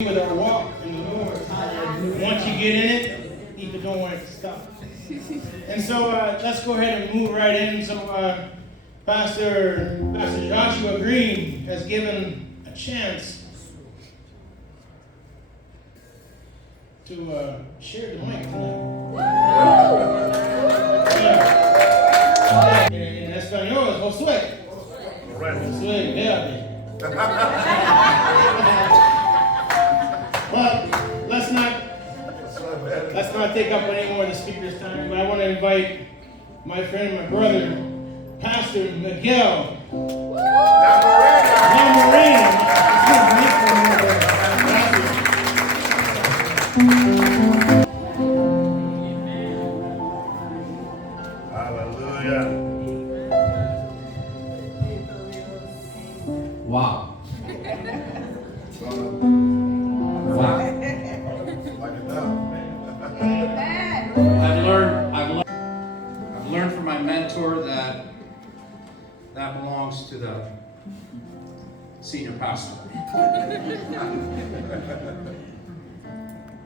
With our walk in the Lord. Once you get in it, you don't want it to stop. And so let's go ahead and move right in. So Pastor Joshua Green has given a chance to share the mic tonight. En español es Josué. Josué, véate. Well, let's not take up any more of the speaker's time, but I want to invite my friend, my brother, Pastor Miguel Lamarena. Hallelujah. Wow. I've learned from my mentor that belongs to the senior pastor.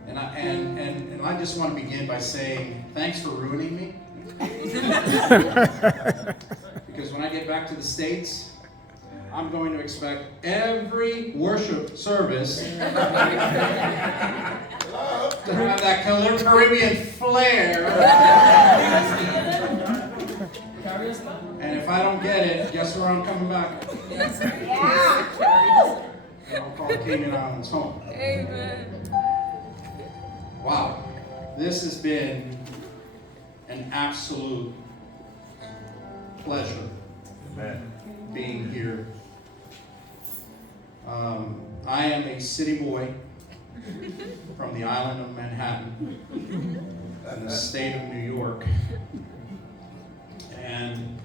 And I just want to begin by saying thanks for ruining me. Because when I get back to the States, I'm going to expect every worship service to have that Caribbean flair. And if I don't get it, guess where I'm coming back? Yeah. I'll call Cayman Islands home. Amen. Wow. This has been an absolute pleasure. Amen. Being here. I am a city boy from the island of Manhattan in the state of New York. And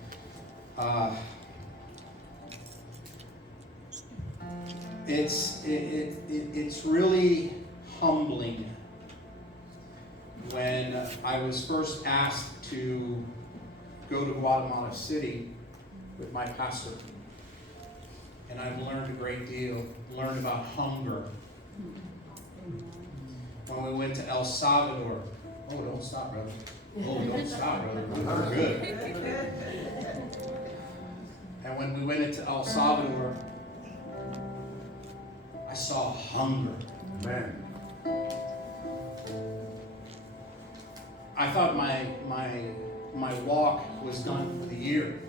it's really humbling when I was first asked to go to Guatemala City with my pastor. And I've learned a great deal, learned about hunger. When we went to El Salvador, oh, don't stop, brother. Oh, don't stop, brother. We're good. And when we went into El Salvador, I saw hunger. Man. I thought my walk was done for the year.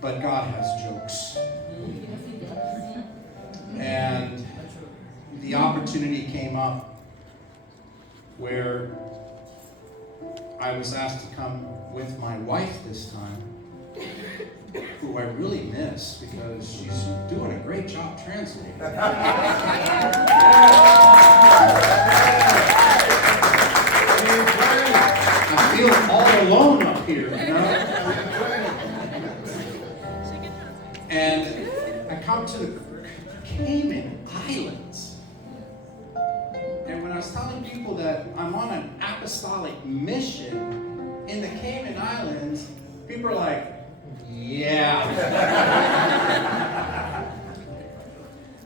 But God has jokes. And the opportunity came up where I was asked to come with my wife this time, who I really miss because she's doing a great job translating. I feel all alone up here, you know? And I come to the Cayman Islands. And when I was telling people that I'm on an apostolic mission in the Cayman Islands, people are like, yeah.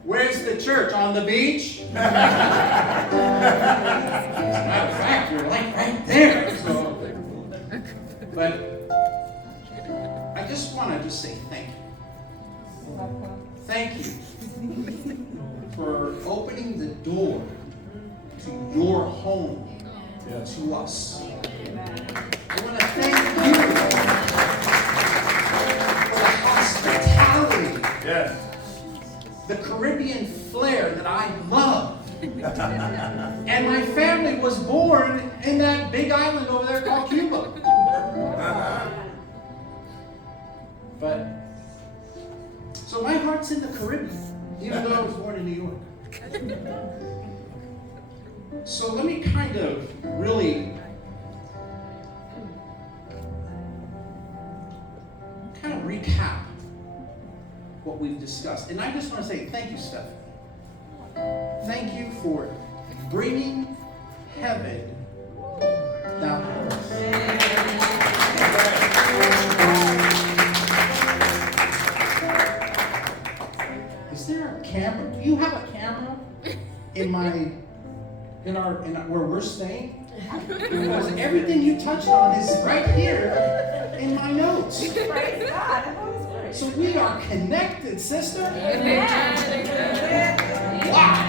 Where's the church? On the beach? As a matter of fact, you're like right there. So, but I just want to say thank you. Thank you for opening the door to your home, to us. I want to thank you for the hospitality, Yes. the Caribbean flair that I love. And my family was born in that big island over there called Cuba. But so my heart's in the Caribbean, even though I was born in New York. So let me kind of really recap what we've discussed. And I just want to say thank you, Stephanie. Thank you for bringing heaven down to earth. Is there a camera? Do you have a camera where we're staying? Because everything you touch on is right here in my notes. Praise God. The Holy Spirit. So we are connected, sister. Amen. Wow.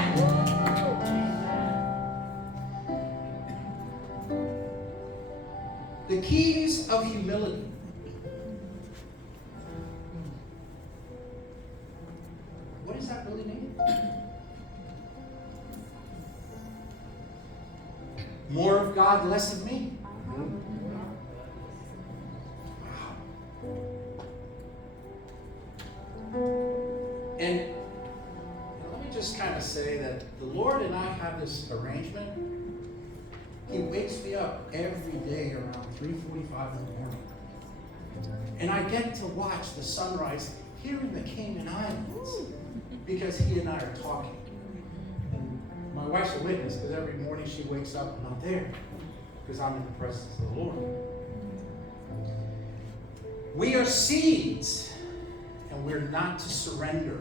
The keys of humility. What does that really mean? More of God, less of me. And let me just kind of say that the Lord and I have this arrangement. He wakes me up every day around 3:45 in the morning. And I get to watch the sunrise here in the Cayman Islands because he and I are talking. And my wife's a witness because every morning she wakes up and I'm there because I'm in the presence of the Lord. We are seeds and we're not to surrender.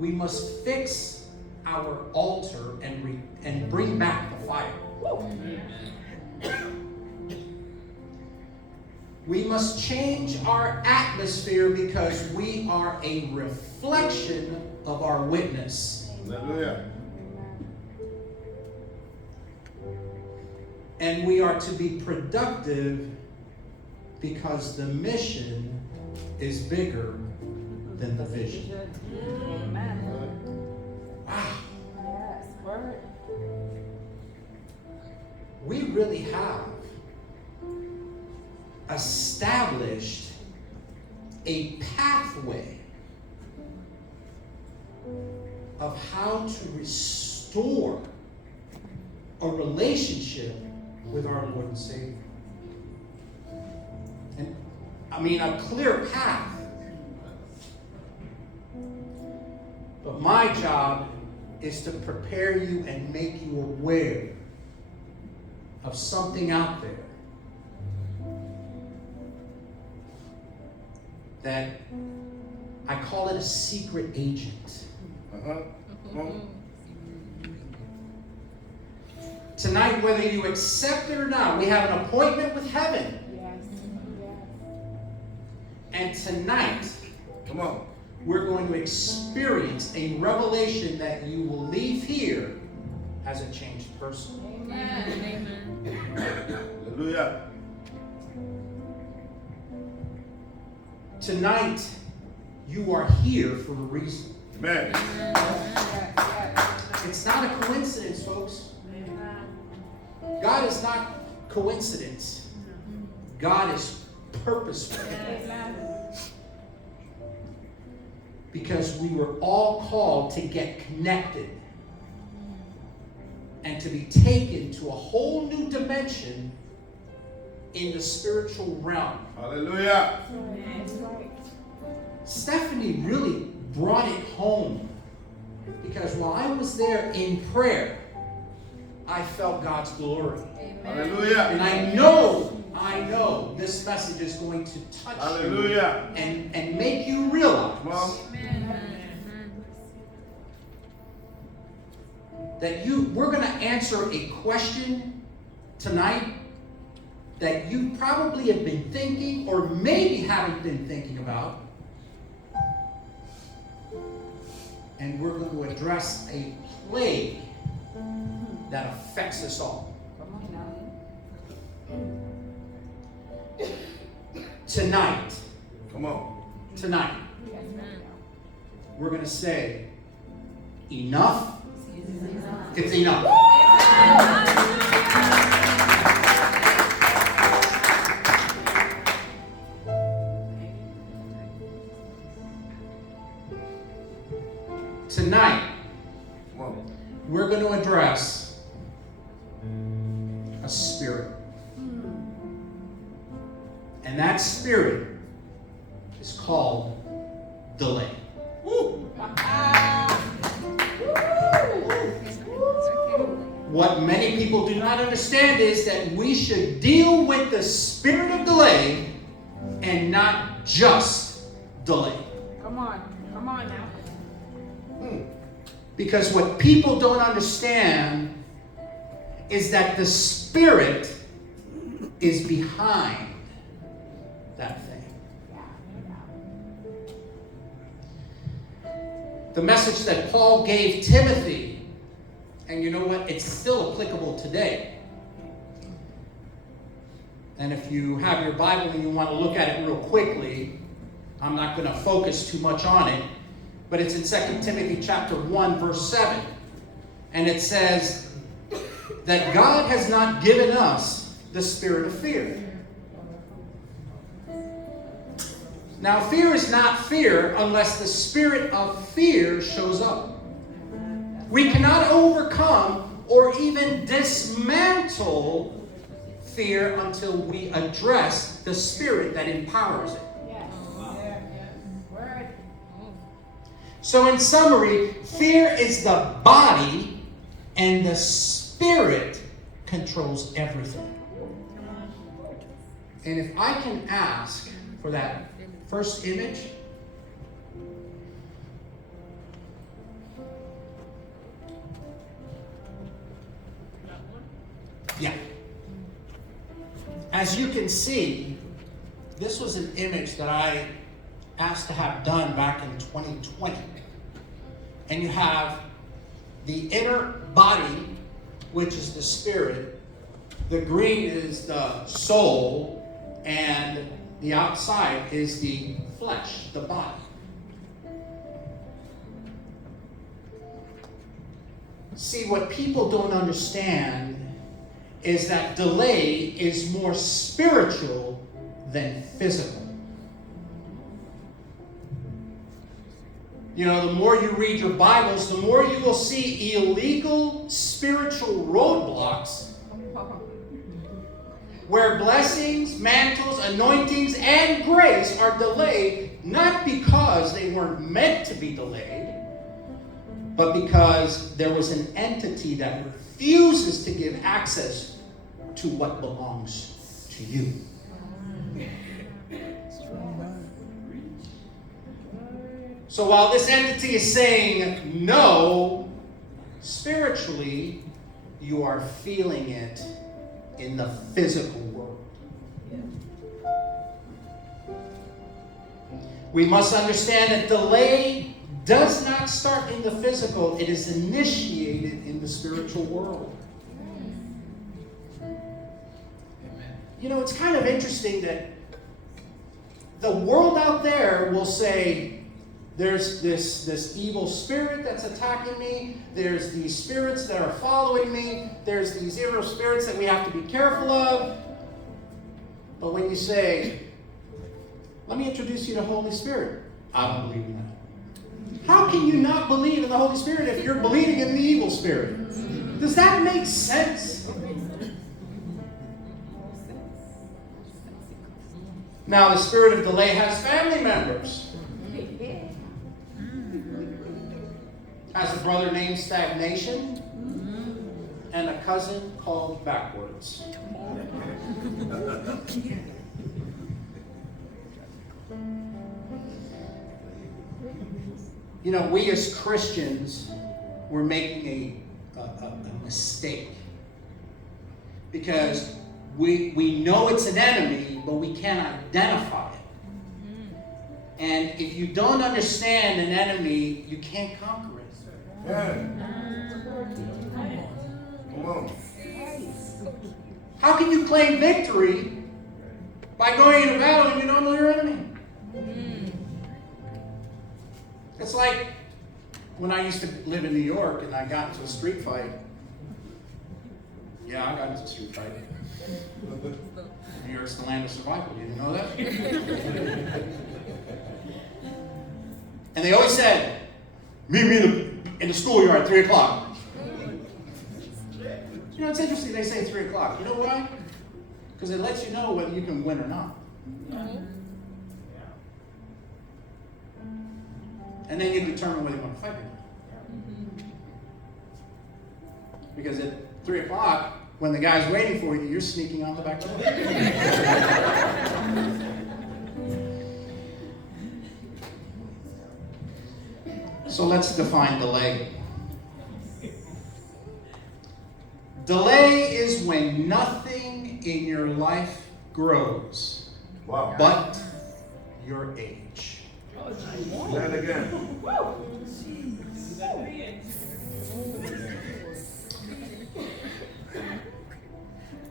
We must fix our altar and bring back the fire. We must change our atmosphere because we are a reflection of our witness. Hallelujah. And we are to be productive because the mission is bigger than the vision. Amen. Wow. Yes. Word. We really have established a pathway of how to restore a relationship with our Lord and Savior. And I mean, a clear path. But my job is to prepare you and make you aware of something out there that I call it a secret agent. Tonight, whether you accept it or not, we have an appointment with heaven. Yes. And tonight, Come on. we're going to experience a revelation that you will leave here as a changed person. Amen. Hallelujah. Tonight, you are here for a reason. Amen. It's not a coincidence, folks. God is not coincidence. God is purposeful. Because we were all called to get connected and to be taken to a whole new dimension in the spiritual realm. Hallelujah. Stephanie really brought it home because while I was there in prayer, I felt God's glory. Hallelujah. And I know this message is going to touch Hallelujah. you and make you realize Come on. that we're going to answer a question tonight that you probably have been thinking or maybe haven't been thinking about. And we're going to address a plague that affects us all. Tonight, we're going to say, enough. It's enough. Tonight, we're going to address a spirit. And that spirit is called delay. What many people do not understand is that we should deal with the spirit of delay and not just delay. Come on now. Because what people don't understand is that the Spirit is behind that thing. The message that Paul gave Timothy, and you know what? It's still applicable today. And if you have your Bible and you want to look at it real quickly, I'm not going to focus too much on it, but it's in 2 Timothy chapter 1, verse 7. And it says that God has not given us the spirit of fear. Now, fear is not fear unless the spirit of fear shows up. We cannot overcome or even dismantle fear until we address the spirit that empowers it. So in summary, fear is the body and the spirit controls everything. And if I can ask for that first image. Yeah. As you can see, this was an image that I asked to have done back in 2020. And you have the inner body, which is the spirit. The green is the soul, and the outside is the flesh, the body. See, what people don't understand is that delay is more spiritual than physical. You know, the more you read your Bibles, the more you will see illegal spiritual roadblocks where blessings, mantles, anointings, and grace are delayed, not because they weren't meant to be delayed, but because there was an entity that refuses to give access to what belongs to you. So while this entity is saying no, spiritually, you are feeling it in the physical world. We must understand that delay does not start in the physical, it is initiated in the spiritual world. You know, it's kind of interesting that the world out there will say, there's this evil spirit that's attacking me. There's these spirits that are following me. There's these evil spirits that we have to be careful of. But when you say, let me introduce you to Holy Spirit, I don't believe in that. How can you not believe in the Holy Spirit if you're believing in the evil spirit? Does that make sense? Now, the spirit of delay has family members. Has a brother named Stagnation and a cousin called Backwards. You know, we as Christians, we're making a mistake. Because we know it's an enemy, but we can't identify it. And if you don't understand an enemy, you can't conquer it. Yeah. Come on. How can you claim victory by going into battle and you don't know your enemy? It's like when I used to live in New York and I got into a street fight. Yeah, I got into a street fight. New York's the land of survival. You didn't know that? And they always said, meet me in the schoolyard at 3 o'clock. You know, it's interesting they say 3 o'clock. You know why? Because it lets you know whether you can win or not. And then you determine whether you want to fight or not. Because at 3 o'clock, when the guy's waiting for you, you're sneaking on the back door. So let's define delay. Delay is when nothing in your life grows Wow. but your age. Say that again.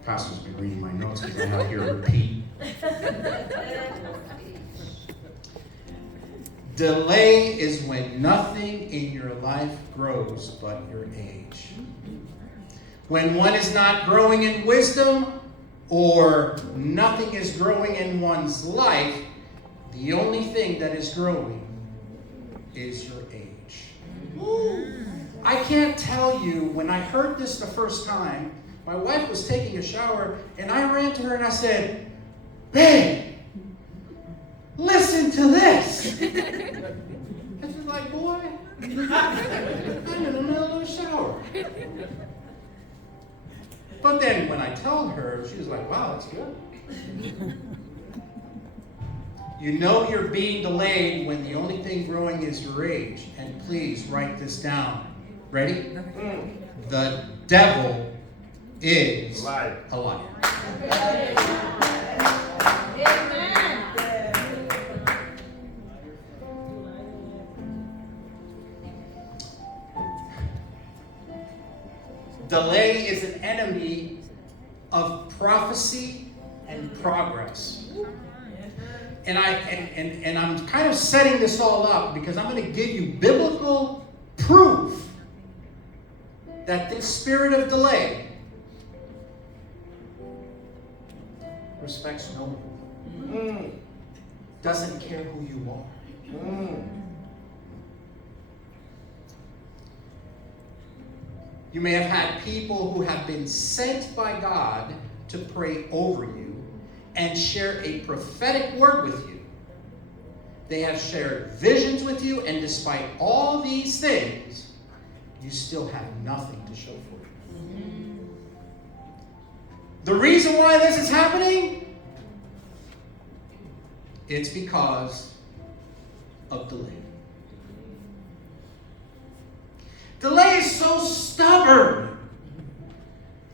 Pastor's been reading my notes because I have here a repeat. Delay is when nothing in your life grows but your age. When one is not growing in wisdom or nothing is growing in one's life, the only thing that is growing is your age. I can't tell you, when I heard this the first time, my wife was taking a shower and I ran to her and I said, "Babe, listen to this." And she's like, "Boy, I'm in the middle of a shower." But then when I told her, she was like, "Wow, that's good." You know you're being delayed when the only thing growing is your age. And please write this down. Ready? The devil is Life. a liar. Delay is an enemy of prophecy and progress. And I'm kind of setting this all up because I'm going to give you biblical proof that this spirit of delay respects no one, doesn't care who you are. You may have had people who have been sent by God to pray over you and share a prophetic word with you. They have shared visions with you, and despite all these things, you still have nothing to show for it. The reason why this is happening, it's because of delay. Delay is so stubborn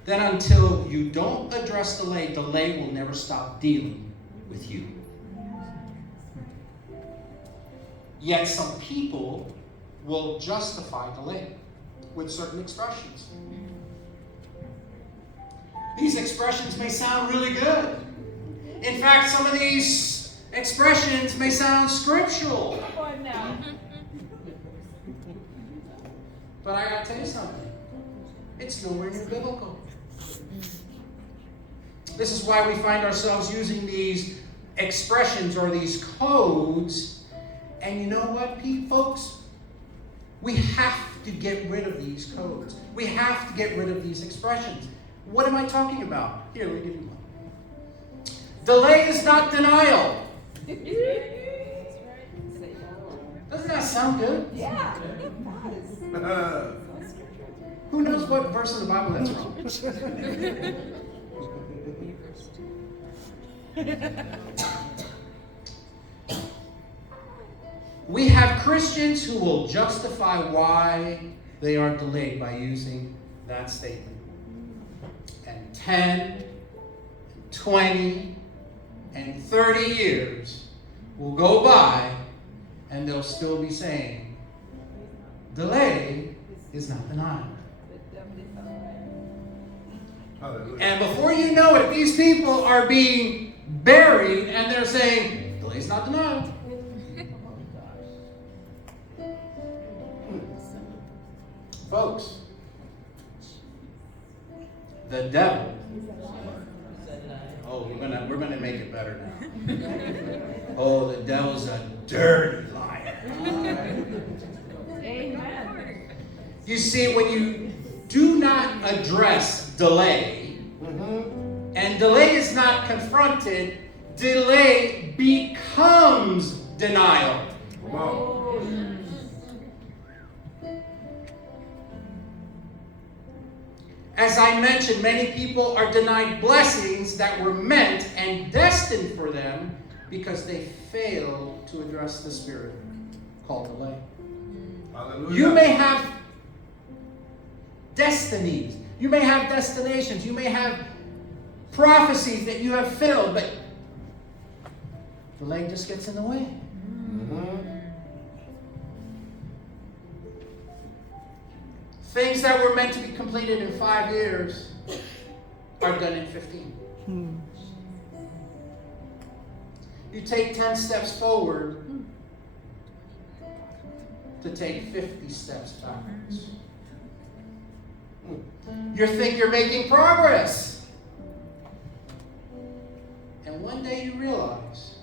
that until you don't address delay, delay will never stop dealing with you. Yet some people will justify delay with certain expressions. These expressions may sound really good. In fact, some of these expressions may sound scriptural. But I gotta tell you something. It's nowhere near biblical. This is why we find ourselves using these expressions or these codes. And you know what, folks? We have to get rid of these codes. We have to get rid of these expressions. What am I talking about? Here, let me give you one. Delay is not denial. Doesn't that sound good? Yeah. Who knows what verse of the Bible that's from? We have Christians who will justify why they are delayed by using that statement. And 10, 20, and 30 years will go by and they'll still be saying, delay is not denial. Hallelujah. And before you know it, these people are being buried and they're saying, delay is not denial. Folks, the devil. Oh, we're gonna make it better now. Oh, the devil's a dirty liar. Amen. You see, when you do not address delay, and delay is not confronted, delay becomes denial. Come on. As I mentioned, many people are denied blessings that were meant and destined for them because they fail to address the spirit called delay. Hallelujah. You may have destinies You may have destinations. You may have prophecies that you have filled, but delay just gets in the way. Things that were meant to be completed in 5 years are done in 15. You take 10 steps forward to take 50 steps backwards. You think you're making progress. And one day you realize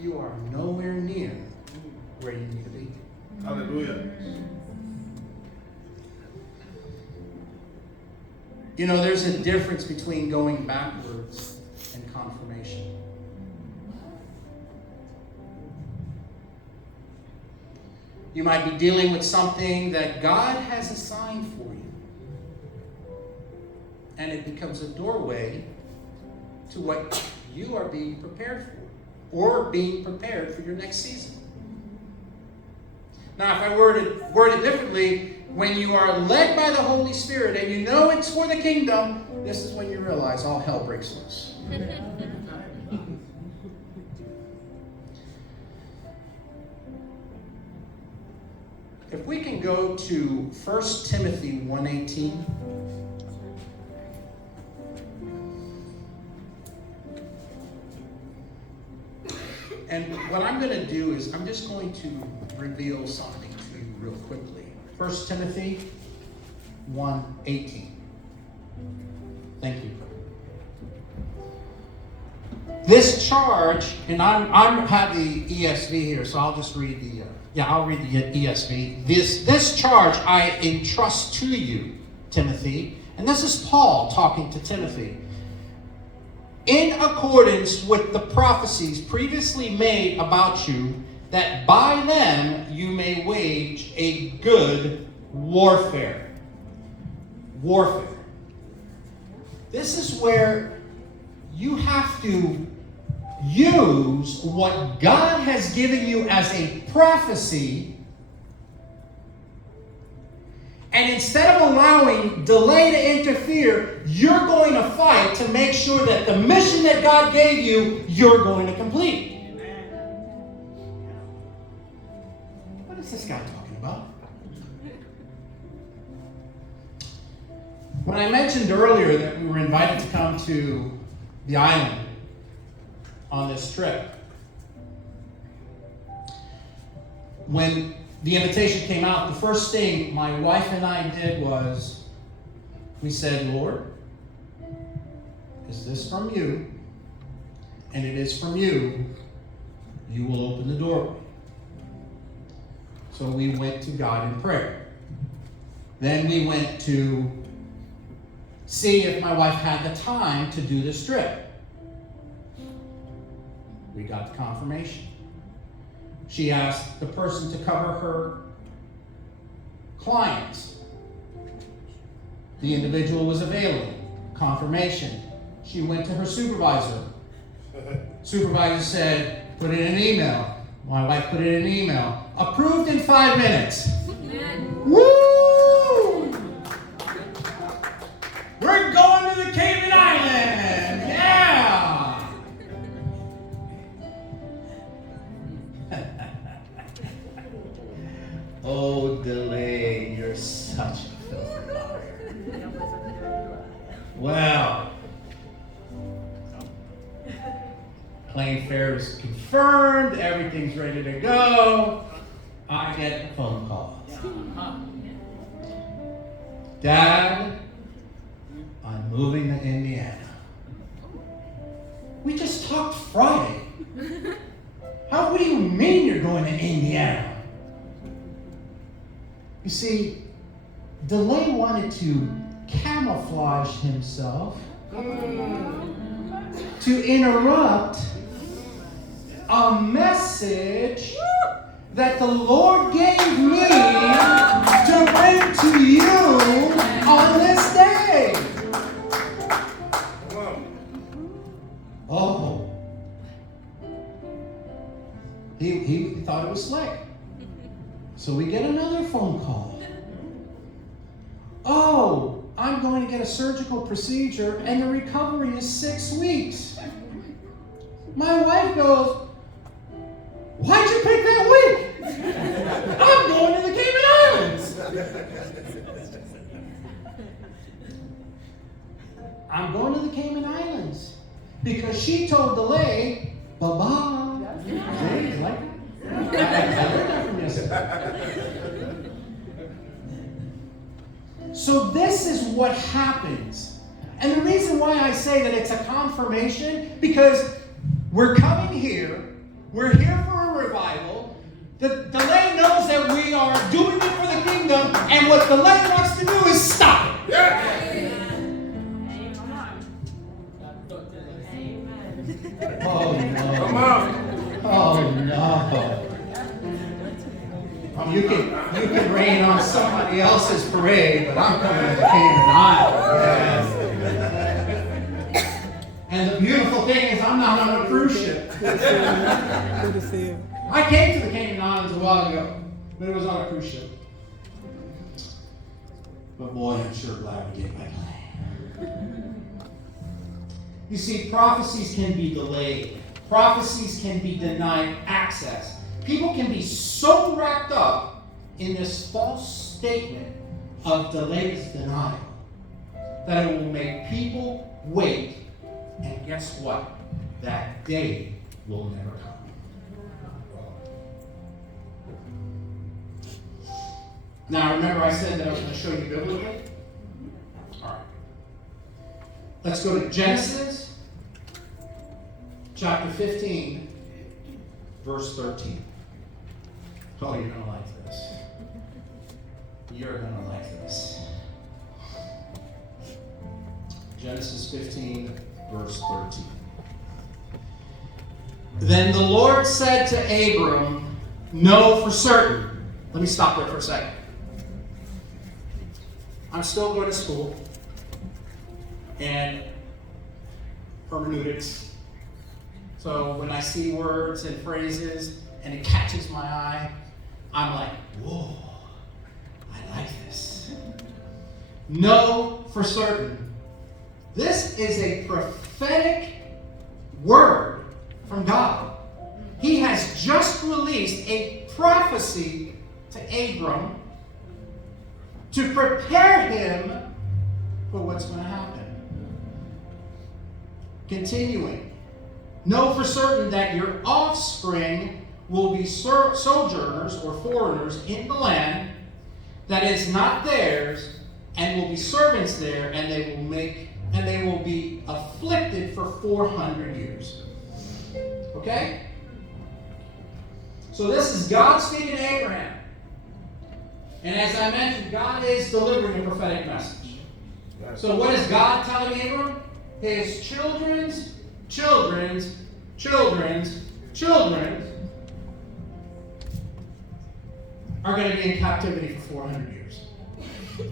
you are nowhere near where you need to be. Hallelujah. You know, there's a difference between going backwards and confirmation. You might be dealing with something that God has assigned for you. And it becomes a doorway to what you are being prepared for, or being prepared for your next season. Now, if I word it differently, when you are led by the Holy Spirit and you know it's for the kingdom, this is when you realize all hell breaks loose. If we can go to 1 Timothy 1:18. And what I'm going to do is I'm just going to reveal something to you real quickly. 1 Timothy 1:18. Thank you. This charge, and I have the ESV here, so I'll just read the I'll read the ESV. This charge I entrust to you, Timothy, and this is Paul talking to Timothy. In accordance with the prophecies previously made about you, that by them you may wage a good warfare. Warfare. This is where you have to use what God has given you as a prophecy, and instead of allowing delay to interfere, you're going to fight to make sure that the mission that God gave you, you're going to complete. What is this guy talking about? When I mentioned earlier that we were invited to come to the island on this trip, when the invitation came out, the first thing my wife and I did was we said, Lord, is this from you? And it is from you. You will open the doorway. So we went to God in prayer. Then we went to see if my wife had the time to do this trip. We got the confirmation. She asked the person to cover her clients. The individual was available. Confirmation. She went to her supervisor. Supervisor said, put it in an email. My wife put it in an email. Approved in 5 minutes. Woo! We're going to the Cayman Island. Yeah! Oh, delay, you're such a filthy liar. Well, plane fare is confirmed, everything's ready to go. I get a phone call. Dad, I'm moving to Indiana. We just talked Friday. What do you mean you're going to Indiana? You see, Delay wanted to camouflage himself to interrupt a message that the Lord gave me to bring to you on this day. Oh. He thought it was slick. So we get another phone call. Oh, I'm going to get a surgical procedure and the recovery is 6 weeks. My wife goes, why'd you pick that week? I'm going to the Cayman Islands. I'm going to the Cayman Islands because she told DeLay, bye-bye. Hey, you like that? I heard that from yesterday. So this is what happens. And the reason why I say that it's a confirmation, because we're coming here, we're here for a revival. The DeLay knows that we are doing it for the kingdom, and what DeLay wants to do is stop it. Yeah. Oh no. Come on. Oh no. You can rain on somebody else's parade, but I'm coming to the Cayman Islands. And the beautiful thing is I'm not on a cruise ship. Good to see you. I came to the Cayman Islands a while ago, but it was on a cruise ship. But boy, I'm sure glad we did my plane. You see, prophecies can be delayed. Prophecies can be denied access. People can be so wrapped up in this false statement of delayed denial that it will make people wait. And guess what? That day will never come. Now, remember I said that I was going to show you biblically? All right. Let's go to Genesis chapter 15, verse 13. Oh, you're going to like this. You're going to like this. Genesis 15, verse 13. Then the Lord said to Abram, know for certain. Let me stop there for a second. I'm still going to school. And hermeneutics. So when I see words and phrases and it catches my eye, I'm like, whoa, I like this. Know for certain. This is a prophetic word from God. He has just released a prophecy to Abram to prepare him for what's going to happen. Continuing. Know for certain that your offspring will be sojourners or foreigners in the land that is not theirs, and will be servants there, and they will be afflicted for 400 years. Okay? So this is God speaking to Abraham. And as I mentioned, God is delivering a prophetic message. So what is God telling Abram? His children's children are going to be in captivity for 400 years.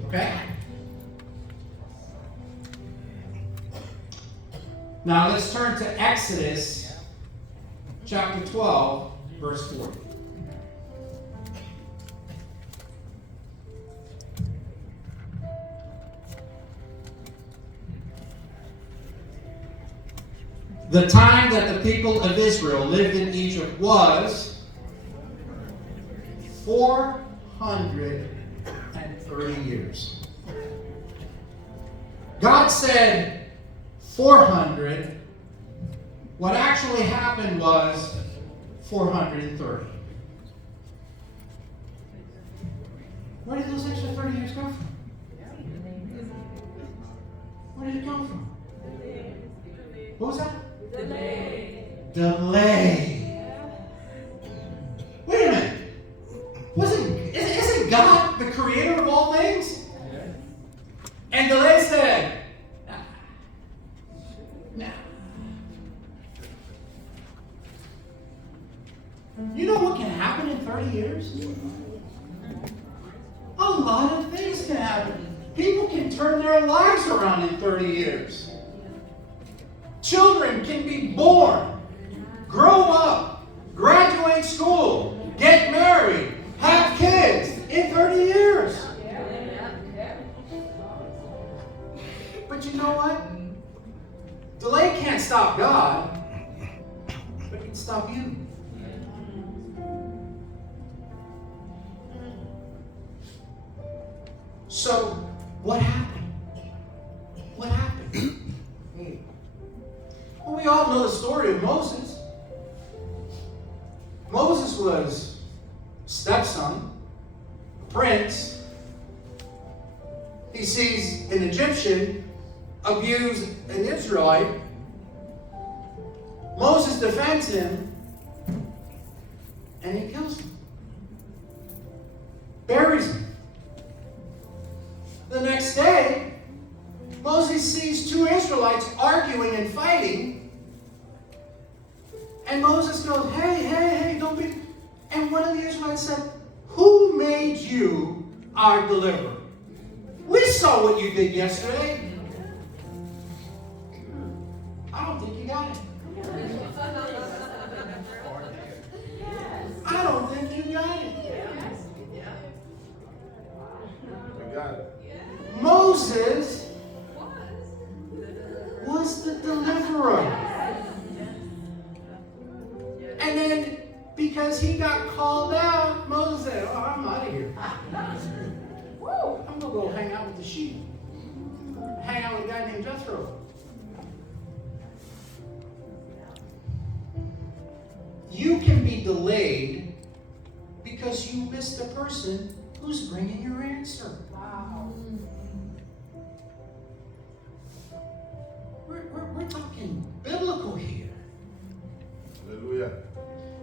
Okay? Now let's turn to Exodus chapter 12, verse 40. The time that the people of Israel lived in Egypt was 430 years. God said 400. What actually happened was 430. Where did those extra 30 years come from? Where did it come from? What was that? Delay. Wait a minute. Isn't God the creator of all things? And delay said, nah. You know what can happen in 30 years? A lot of things can happen. People can turn their lives around in 30 years. Children can be born, grow up, graduate school, get married, have kids in 30 years. But you know what? Delay can't stop God, but it can stop you. So, what happened? What happened? Well, we all know the story of Moses. Moses was stepson, prince. He sees an Egyptian abuse an Israelite. Moses defends him, and he kills him. Buries him. The next day, Moses sees two Israelites arguing and fighting. And Moses goes, hey, don't be... And one of the Israelites said, who made you our deliverer? We saw what you did yesterday. I don't think you got it. I don't think you got it. We got it. Moses was the deliverer. And then, because he got called out, Moses said, oh, I'm out of here. I'm going to go hang out with the sheep. Hang out with a guy named Jethro. You can be delayed because you missed the person who's bringing your answer. Wow. We're talking biblical here. Hallelujah.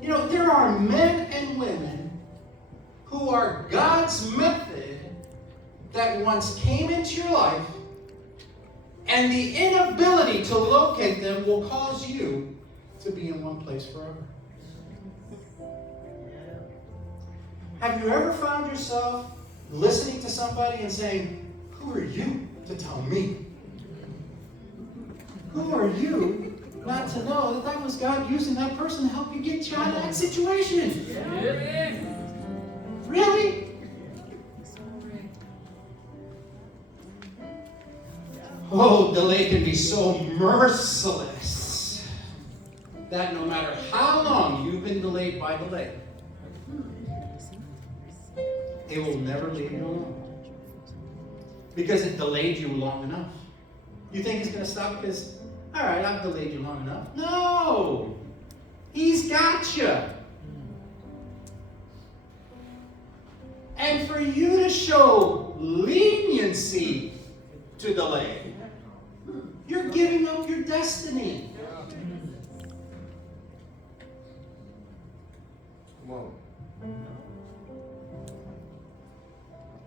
You know, there are men and women who are God's method that once came into your life, and the inability to locate them will cause you to be in one place forever. Have you ever found yourself listening to somebody and saying, who are you to tell me? Who are you not to know that that was God using that person to help you get you out of that situation? Yeah. Really? Oh, delay can be so merciless that no matter how long you've been delayed by delay, it will never leave you alone. Because it delayed you long enough. You think it's going to stop because, all right, I've delayed you long enough. No! He's got you. And for you to show leniency to delay, you're giving up your destiny. Come on.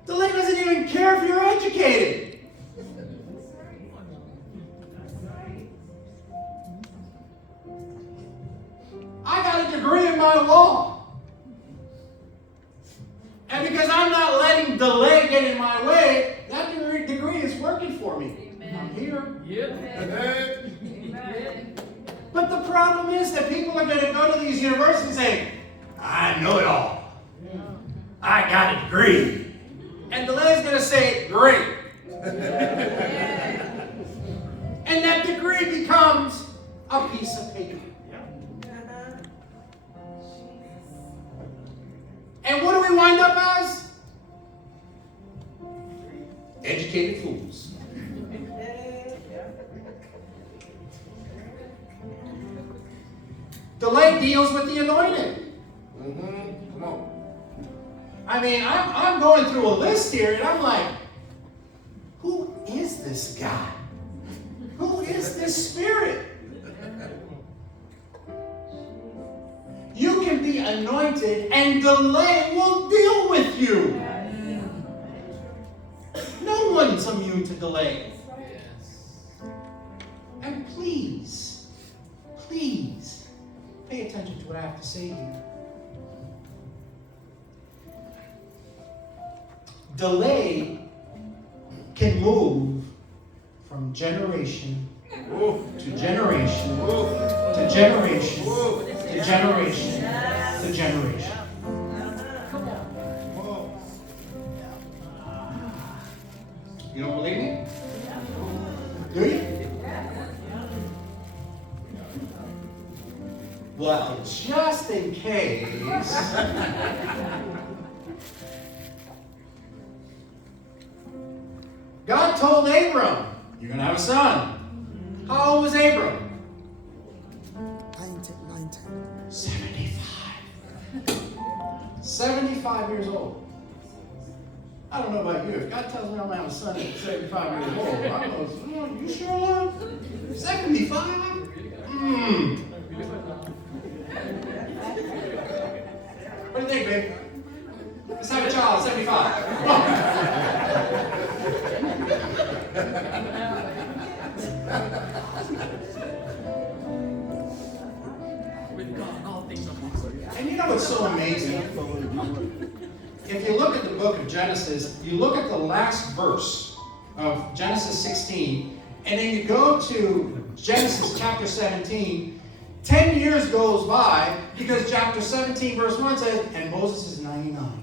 Delay doesn't even care if you're educated. I got a degree in my law. And because I'm not letting delay get in my way, that degree is working for me. Amen. I'm here. Yep. But the problem is that people are going to go to these universities and say, I know it all. I got a degree. And delay is going to say, great. And that degree becomes a piece of paper. And what do we wind up as? Educated fools. Delay deals with the anointed. Come on. I mean, I'm going through a list here, and I'm like, who is this guy? Who is this spirit? You can be anointed, and delay will deal with you. No one's immune to delay. And please, pay attention to what I have to say here. Delay can move from generation to generation to generation to generation to generation. You don't believe me? Well, just in case. God told Abram, you're going to have a son. How old was Abram? 19. 75. 75 years old. I don't know about you. If God tells me I'm going to have a son at 75 years old, I go, you sure, Lord? 75? What do you think, babe? Let's have a child at 75. Come on. With God, all things are possible. And you know what's so amazing? If you look at the book of Genesis, you look at the last verse of Genesis 16, and then you go to Genesis chapter 17, 10 years goes by because chapter 17 verse 1 says, and Moses is 99.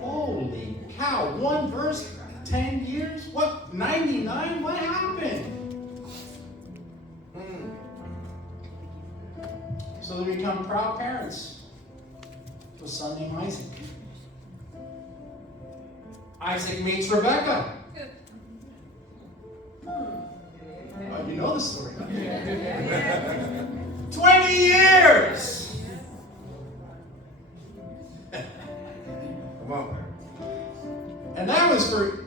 Holy cow, one verse, 10 years? What, 99? What happened? So they become proud parents to a son named Isaac. Isaac meets Rebekah. Oh, you know the story. 20 years! Come on. And that was for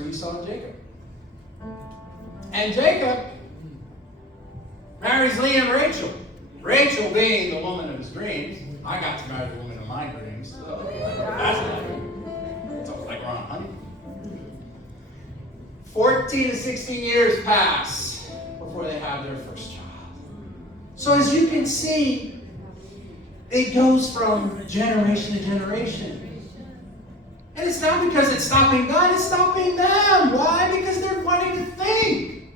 Esau and Jacob. And Jacob marries Leah and Rachel. Rachel being the woman of his dreams. I got to marry the woman of my dreams. So it's like we're on a honeymoon. 14 to 16 years pass before they have their first child. So as you can see, it goes from generation to generation. And it's not because it's stopping God, it's stopping them. Why? Because they're wanting to think.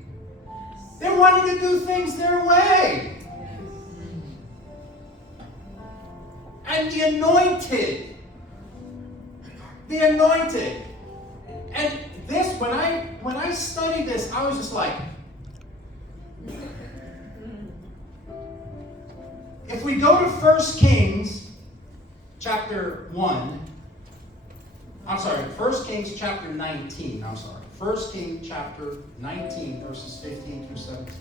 They're wanting to do things their way. And the anointed. And this, when I studied this, I was just like, if we go to 1 Kings chapter 1, 1 Kings chapter 19, 1 Kings chapter 19, verses 15 through 17.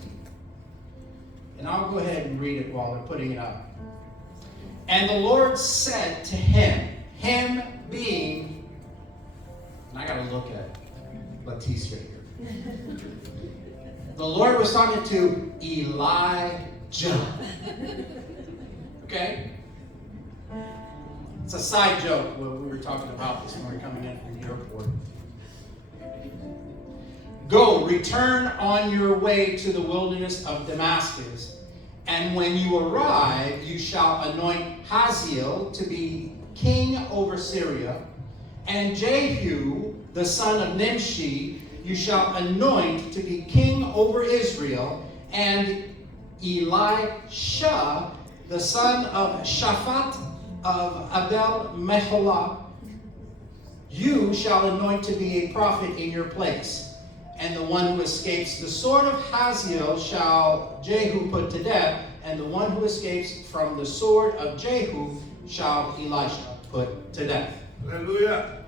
And I'll go ahead and read it while they're putting it up. And the Lord said to him being, and I got to look at Leticia here. The Lord was talking to Elijah. Okay? It's a side joke what we were talking about this morning coming in from the airport. Go, return on your way to the wilderness of Damascus, and when you arrive, you shall anoint Hazael to be king over Syria, and Jehu, the son of Nimshi, you shall anoint to be king over Israel, and Elisha, the son of Shaphat of Abel Meholah, you shall anoint to be a prophet in your place. And the one who escapes the sword of Hazael shall Jehu put to death, and the one who escapes from the sword of Jehu shall Elisha put to death. Hallelujah.